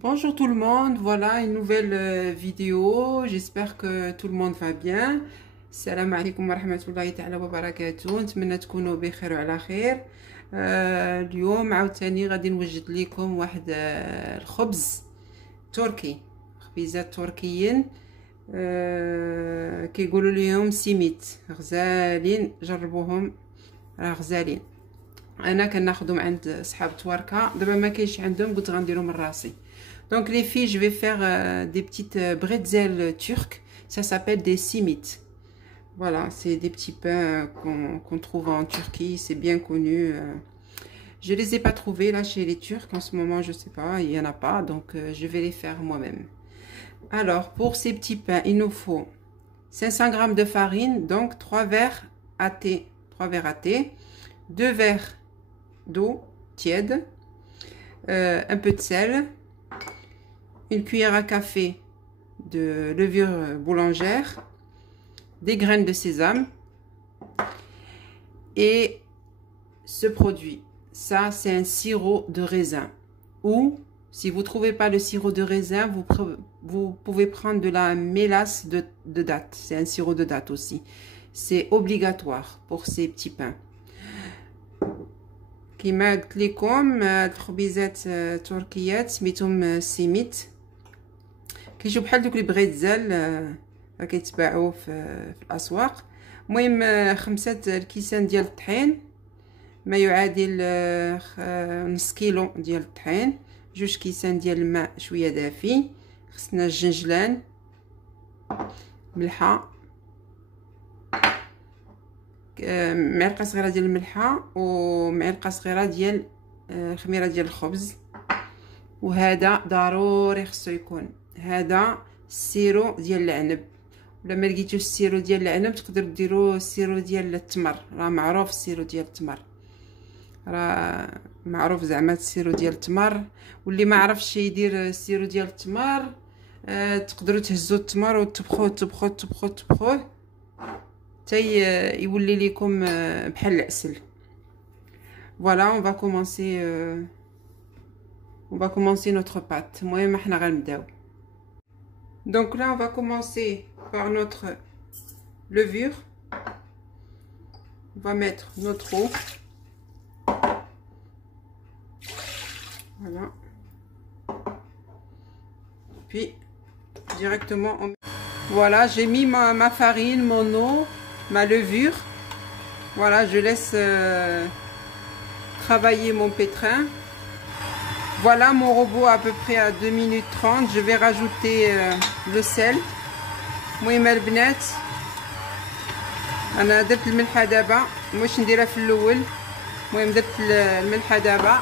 Bonjour tout le monde, voilà une nouvelle vidéo, j'espère que tout le monde va bien. السلام عليكم ورحمة الله تعالى وبركاته، نتمنى تكونوا بخير وعلى خير. اليوم عاوتاني غادي نوجد لكم واحد الخبز تركي، خبيزات تركيين كيقولوا ليهم سيميت، غزالين، جربوهم راه غزالين. انا كناخذهم عند صحاب تواركا، دابا ما كاينش عندهم، قلت غنديرهم من راسي. Donc les filles, je vais faire des petites bretzels turcs. Ça s'appelle des simit. Voilà, c'est des petits pains qu'on trouve en Turquie. C'est bien connu. Je les ai pas trouvés là chez les Turcs en ce moment, je sais pas, il y en a pas. Donc je vais les faire moi-même. Alors pour ces petits pains, il nous faut 500 g de farine, donc 3 verres à thé, 3 verres à thé, 2 verres d'eau tiède, un peu de sel, une cuillère à café de levure boulangère, des graines de sésame et ce produit. Ça, c'est un sirop de raisin. Ou, si vous ne trouvez pas le sirop de raisin, vous pouvez prendre de la mélasse de date. C'est un sirop de date aussi. C'est obligatoire pour ces petits pains. كما قلت لكم الخبيزات تركيات سميتهم سيميت، كيجيو بحال دوك لي بريتزل كيتباعوا في الاسواق. المهم 5 الكيسان ديال الطحين، ما يعادل نص كيلو ديال الطحين، 2 كيسان ديال الماء شويه دافي، خصنا الجنجلان، ملحه، معلقه صغيره ديال الملحه، ومعلقه صغيره ديال الخميره ديال الخبز. وهذا ضروري خصو يكون هذا السيرو ديال العنب، ولا ما لقيتوش السيرو ديال العنب تقدروا ديروا السيرو ديال التمر، راه معروف السيرو ديال التمر، راه معروف زعما السيرو ديال التمر. واللي ما عرفش يدير السيرو ديال التمر تقدروا تهزوا التمر وتطبخوه تطبخوه تطبخوه تطبخوه حتى يولي لكم بحال العسل. Voilà, on va commencer notre pâte. المهم حنا غنبداو. Donc là, on va commencer par notre levure. On va mettre notre eau. Voilà. Puis, directement, voilà, j'ai mis ma farine, mon eau, ma levure. Voilà, je laisse travailler mon pétrin. Voilà mon robot à peu près à 2 minutes 30. Je vais rajouter le sel. المهم البنات انا درت الملحه دابا، واش نديرها في الاول. المهم درت الملحه دابا،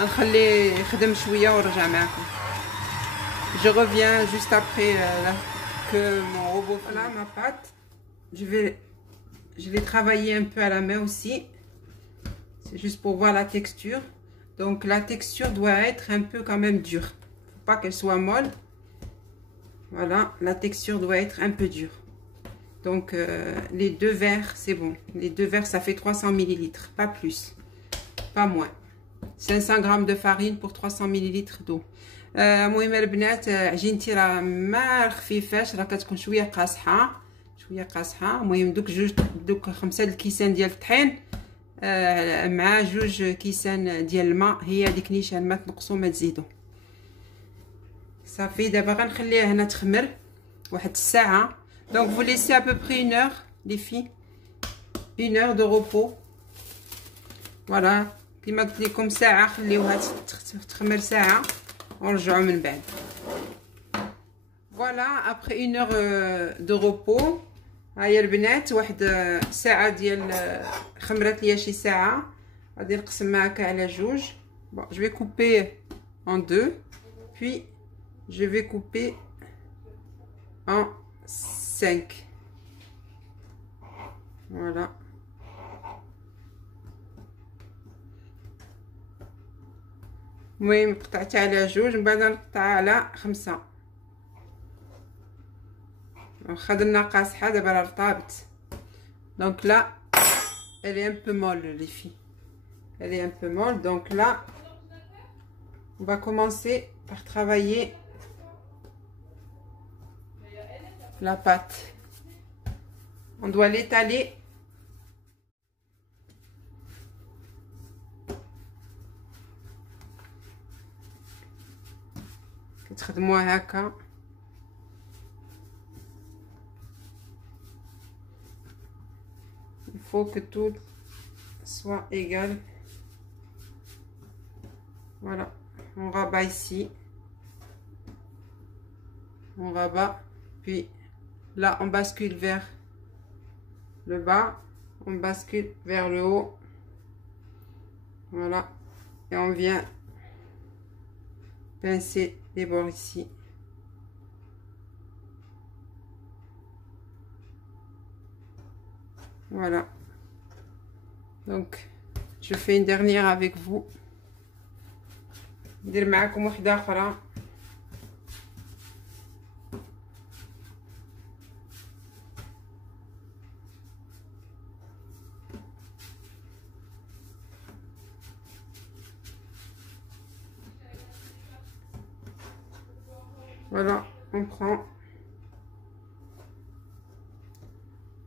نخليه يخدم شويه ونرجع معكم. Je reviens juste après que mon robot. Voilà ma pâte. Je vais travailler un peu à la main aussi. C'est juste pour voir la texture. Donc la texture doit être un peu quand même dure. Faut pas qu'elle soit molle. Voilà, la texture doit être un peu dure. Donc les 2 verres, c'est bon. Les 2 verres, ça fait 300 ml, pas plus, pas moins. 500 g de farine pour 300 ml d'eau. المهم البنات عجينتي راه ما خفيفاش، راه كتكون شويه قاصحه شويه قاصحه. المهم دوك 5 الكيسان ديال الطحين مع 2 كيسان ديال الماء، هي هذيك نيشان ما تنقصوا ما تزيدوا. صافي دابا غنخليها هنا تخمر واحد الساعه. دونك vous laissez à peu près 1 heure les filles, 1 heure de repos. voilà كما قلت لكم ساعه خليوها تخمر ساعه ونرجعوا من بعد. voilà après 1 heure de repos. هيا البنات واحد ساعه ديال خمرات ليا، شي ساعه. غادي نقسم معاك على 2. bon je vais couper en 2 puis je vais couper en 5. voilà. المهم قطعتها على 2، من بعد نقطعها على 5. واخا درنا قاصحه دابا راه رطابت. donc là elle est un peu molle les filles, elle est un peu molle. donc là on va commencer par travailler la pâte. On doit l'étaler. كتخدموها هكا. Il faut que tout soit égal. Voilà, on rabat ici, on rabat, puis là on bascule vers le bas, on bascule vers le haut, voilà, et on vient pincer les bords ici. Voilà, donc je fais une dernière avec vous. ندير معكم وحده اخرى. Voilà, on prend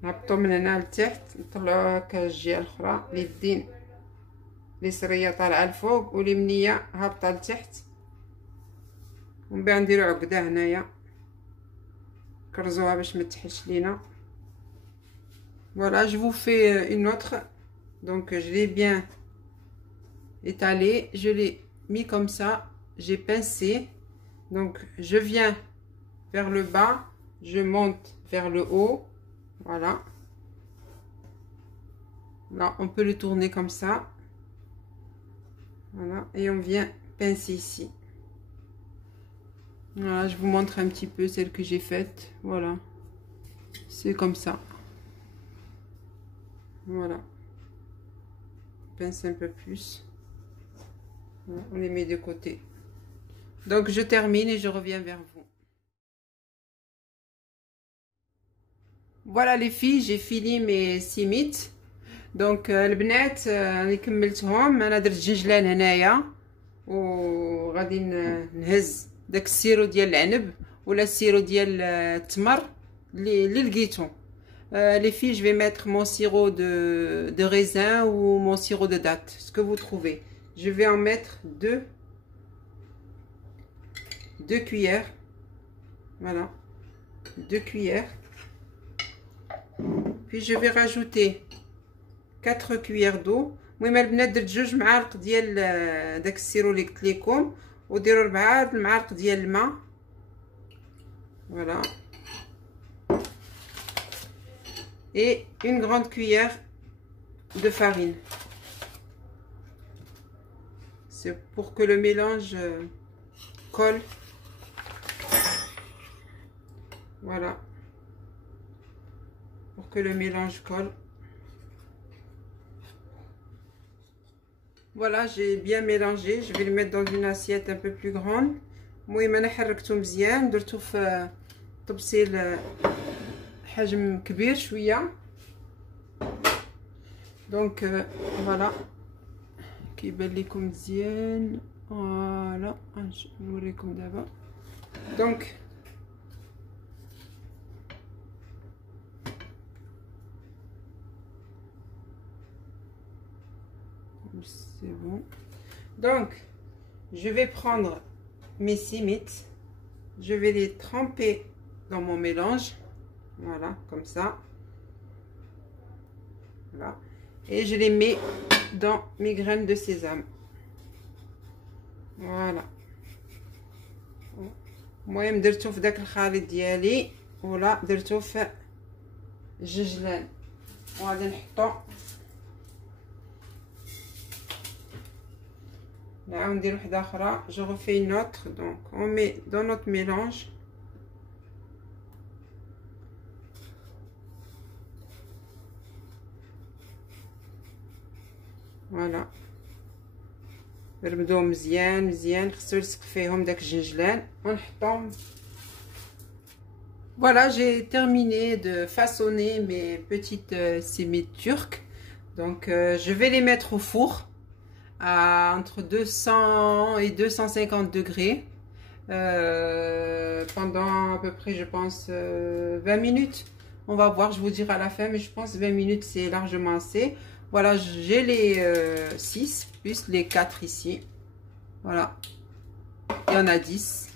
نهبطو من هنا لتحت، نطلعوها هكا الجهه الاخرى، اليدين اليسريه طالعه الفوق واليمنيه هابطه لتحت، ومن بعد نديرو عقده هنايا كرزوها باش ما تحلش لينا. Voilà, je vous fais une autre. Donc je l'ai bien étalé, je l'ai mis comme ça, j'ai pincé. Donc je viens vers le bas, je monte vers le haut. Voilà. Là, on peut le tourner comme ça. Voilà, et on vient pincer ici. Voilà, je vous montre un petit peu celle que j'ai faite. Voilà, c'est comme ça. Voilà, on pince un peu plus. Voilà, on les met de côté. Donc je termine et je reviens vers vous. Voilà les filles, j'ai fini mes 6 mythes. دونك البنات اللي كملتهم انا درت جنجلان هنايا، وغادي نهز داك السيرو ديال العنب ولا السيرو ديال التمر اللي لقيتو. Les filles, je vais mettre mon sirop de raisin ou mon sirop de date, ce que vous trouvez. Je vais en mettre deux cuillères. Voilà, 2 cuillères. Puis je vais rajouter 4 cuillères d'eau. المهم البنات درت 2 معالق ديال داك السيرو اللي قلت لكم، وديروا 4 المعالق ديال الماء. Voilà. Et une grande cuillère de farine. C'est pour que le mélange colle. Voilà. Pour que le mélange colle. Voilà, j'ai bien mélangé. Je vais le mettre dans une assiette un peu plus grande. المهم انا حركته مزيان، درتو في طبسيل حجم كبير شويه. دونك فوالا كيبان لكم مزيان. فوالا نوريكم دابا. دونك c'est bon. Donc je vais prendre mes 6 mythes, je vais les tremper dans mon mélange. Voilà, comme ça. Voilà, et je les mets dans mes graines de sésame. Voilà. المهم درتو في داك الخليط ديالي ولا درتو في الجنجلان، وغادي نحطو نعاود ندير وحده اخرى. Je refais une autre. Donc on met dans notre mélange. Voilà, نربدو مزيان مزيان، خصو يلصق فيهم داك الجنجلان ونحطهم. Voilà, j'ai terminé de façonner mes petites sémites turques. Donc je vais les mettre au four à entre 200 et 250 degrés. pendant à peu près, je pense, 20 minutes. On va voir, je vous dirai à la fin, mais je pense 20 minutes, c'est largement assez. Voilà, j'ai les 6 plus les 4 ici. Voilà. Il y en a 10.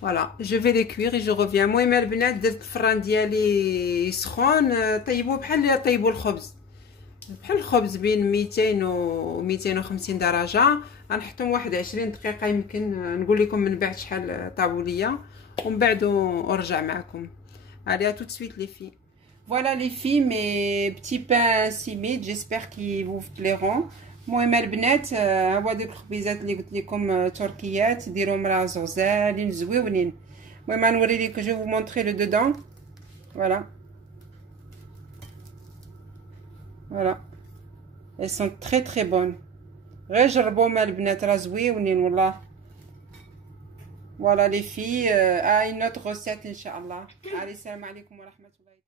Voilà, je vais les cuire et je reviens. المهم البنات درت الفران ديالي سخون. طيبوه بحال طيبوا الخبز، بحال الخبز بين 200 و 250 درجه. غنحطهم واحد 20 دقيقه يمكن. نقول لكم من بعد شحال طابوا ليا ومن بعد ونرجع معكم. Allez, à tout de suite les filles. Voilà les filles, mes petits pains simid, j'espère qu'ils vous plairont. المهم البنات هو دوك الخبيزات اللي قلت لكم تركيات، ديروهم راه غزالين زويونين. المهم غنوري لكم، جو vous montrer le dedans. Voilà. Voilà. Elles sont très très bonnes. غير جربوهم البنات راه زويونين والله. Voilà les filles, à une autre recette إن شاء الله. Allez, السلام عليكم ورحمة الله.